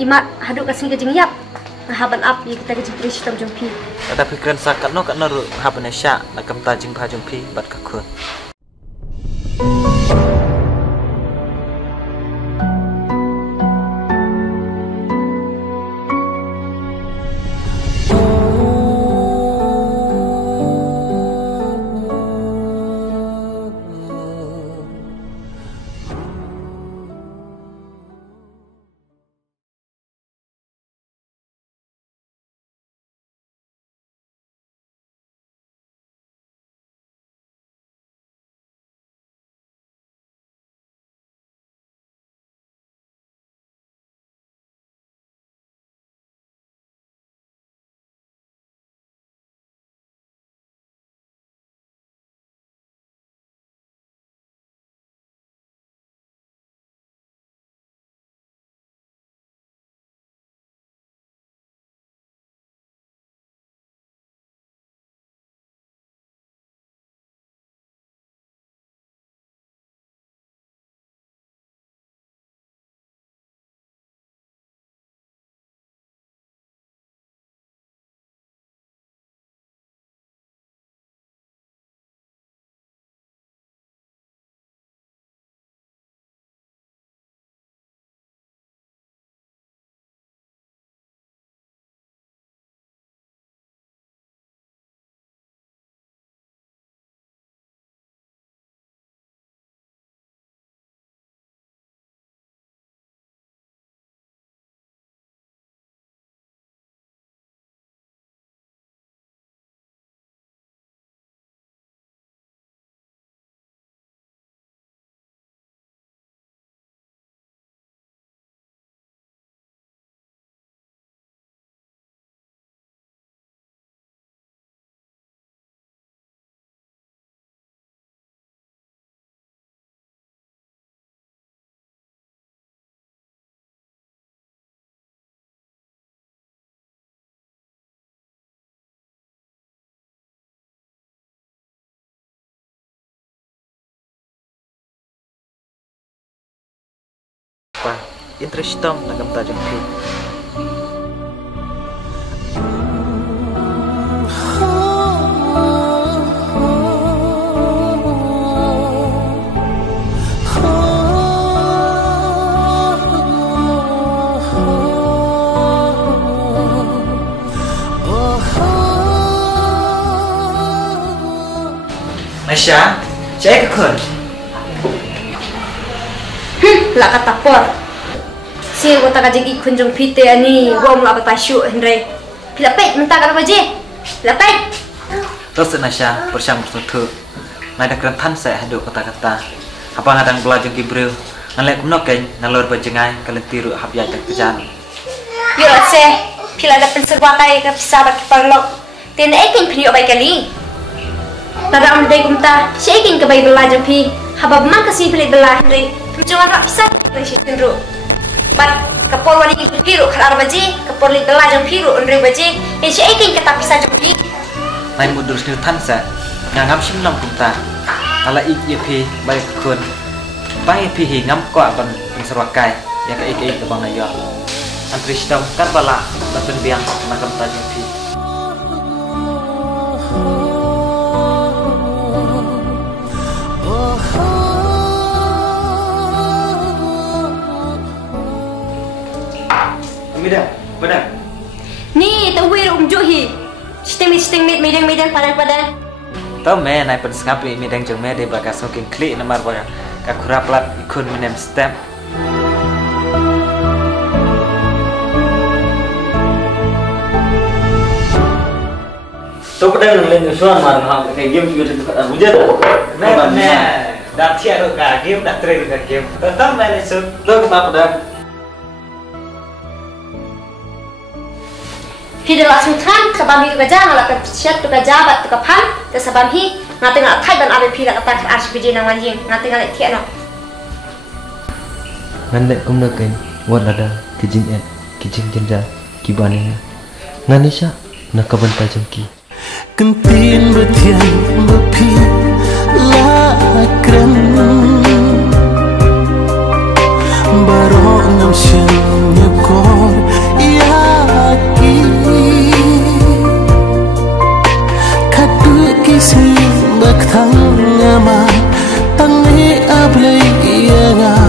Imat haduk kasing kejeng yap. Haban up ye kita kejeng trish tam jumpi. Tapi keren sakat no kat no haban sya nak kamta jing pha jumpi bat ka khun. Pa, interesting nak kamta jumpi. Aisyah, saya kekun. Lah kata por. Si gua tak kajeng ikun jong pite ani, gua mau apa tasyu Henry. Pila pet mentah kana baje. Pila pet. Terus Aisyah bersama bertutur. Nada keren tan saya hadu kata-kata. Apa ngadang belajar kibril. Ngalek kumno ken nalor bajengai kalen tiru hap ya tak kejan. Yo se, pila ada penserwa kai ka sabat kiparlok. Ten ekin pili obai kali. Tada am dai kumta, shaking ka bai belajar pi. Habab man kasi pili belajar Henry. Jangan tak bisa nasi sendiri. Bat kapor wali piru kalau baji, kapor li telah jam piru andre baji. Yang saya ingin kita bisa jadi. Lain mudur sendiri tansa, ngam simlam kita. Ala ikip baik kun, baik pihi ngam ko akan penserwakai. Ya ke ikip ke bang ayo. Antri sedang karbala dan penbiang nakam tajam pi. Benar. Ni tawir umjuhi. Sting midang padang. Tahu me naik pensengapi midang jeng me de bagas sokin klik nomor baga kakurap lat ikun minem step. Tahu pedang lain suan marang ham kayak game juga dekat hujan. Me dah tiada ka game dah teri ka game. Tahu me lesut. Tahu apa pedang? Hidul asmutran sabam hi kerja ngalak siat tu kerja bat tu kapan tu sabam hi ngati ngalak kai ban abe pila kata RSPJ nang wanjing ngati ngalak tiak no. Nganlek kum naken wat ada kijing jenda kibane nganisha nakaban tajamki kentin betian bepi la kren barok ngam siang nyekor ngama tangi ablay nga